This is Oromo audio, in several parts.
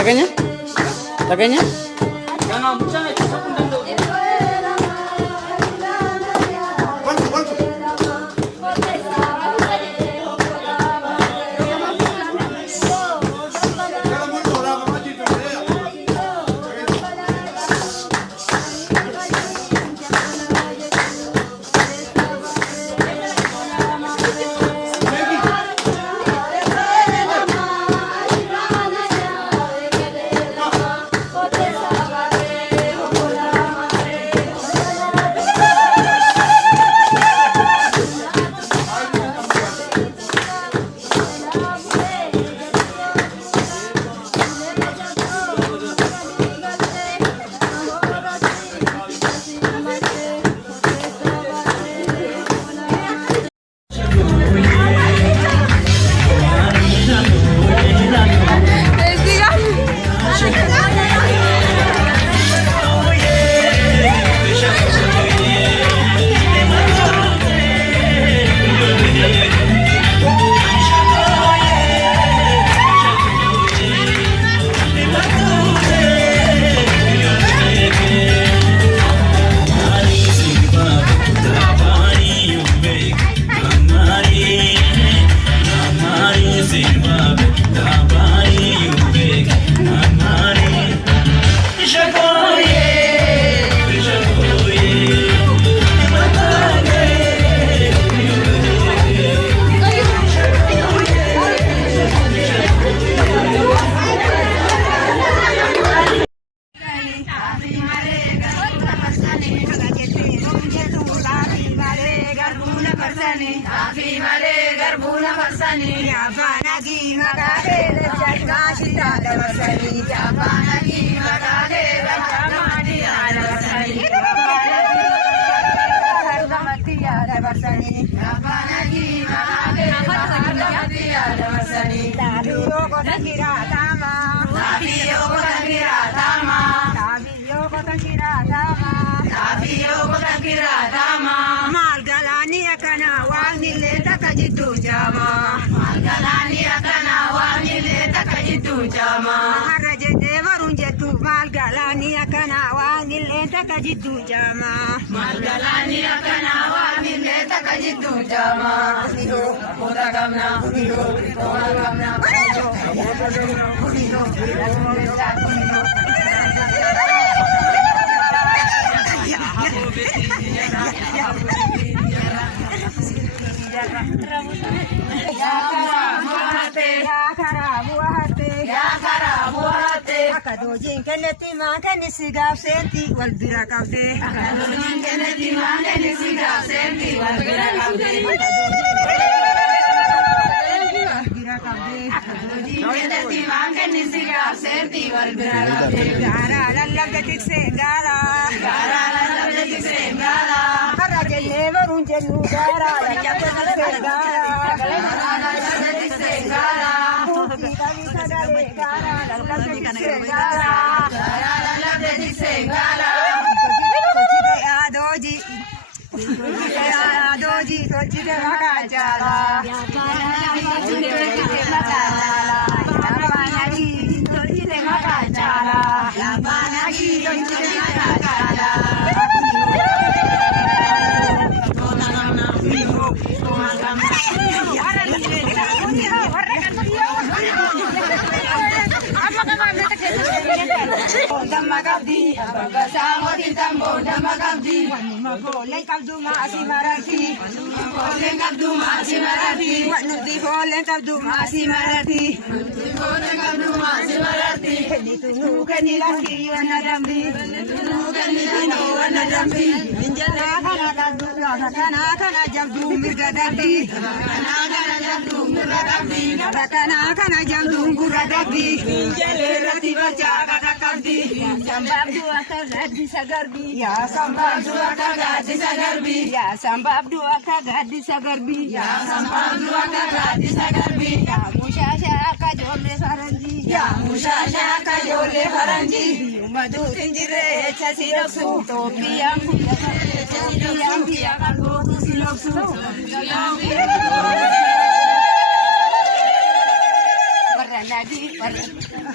Taganya? Taganya? Kajitu jama Malgalani akana wa mille takajitu jama Unido Motagamna Unido Motagamna Unido Akadojin keneti makani sigaf senti wal bira kafte. Akadojin keneti makani sigaf senti wal bira kafte. Akadojin keneti makani sigaf senti wal bira kafte. Gara lalla betik se gara. Gara lalla betik se gara. Hara jene varun jenu gara lalla betik se gara. Gara lalla betik se gara. Damagabdi, abang kasama din tambo, damagabdi. Folen kabdu masih Marathi. Folen kabdu masih Marathi. Nuti folen kabdu masih Marathi. Folen kabdu masih Marathi. Keni tunu keni laki wanadambi. Tunu keni laki wanadambi. Injala kana jamdu mirgadati. Kana jamdu mirgadati. Kana jamdu mirgadati. Injala rati baca kata kabdi. Sambab dua kagak disagarbi. Ya sambab dua kagak disagarbi. Ya sambab dua kagak disagarbi. Ya sambab dua kagak disagarbi. Ya mushasha kajole faranji. Ya mushasha kajole faranji. Madu tinjire chasiroksu. Topi yang dia kalbo siloksu. Nadi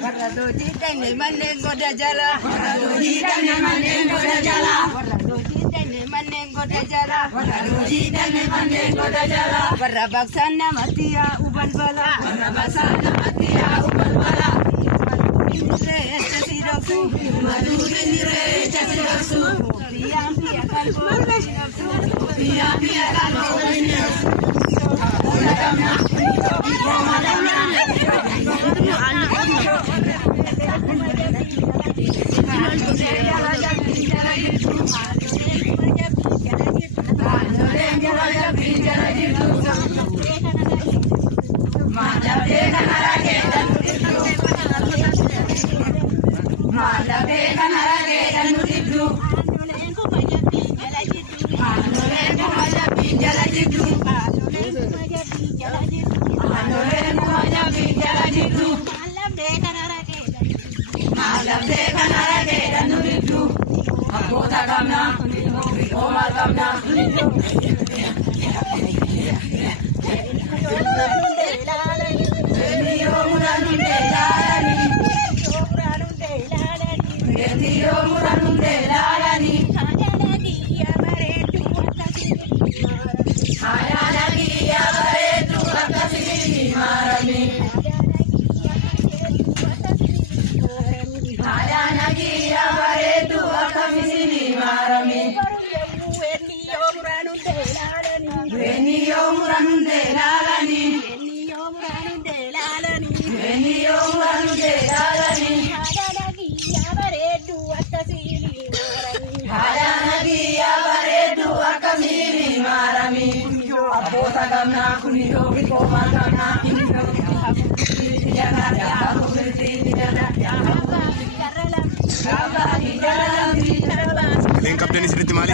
warna doji tene maneng goda jala. Warna doji tene maneng goda jala. Warna doji tene maneng goda jala. Warna doji tene maneng goda jala. Warna baksana matia uban bala. Warna baksana matia uban bala. Re chasiroksu. Madu re chasiroksu. Piam kalbo siloksu. Piam kalbo siloksu. Lengkap dan isi Timali.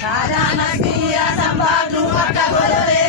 Ada nasi ya sambal dua kabolore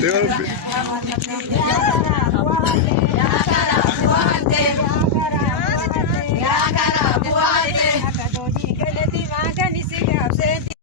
Devam et.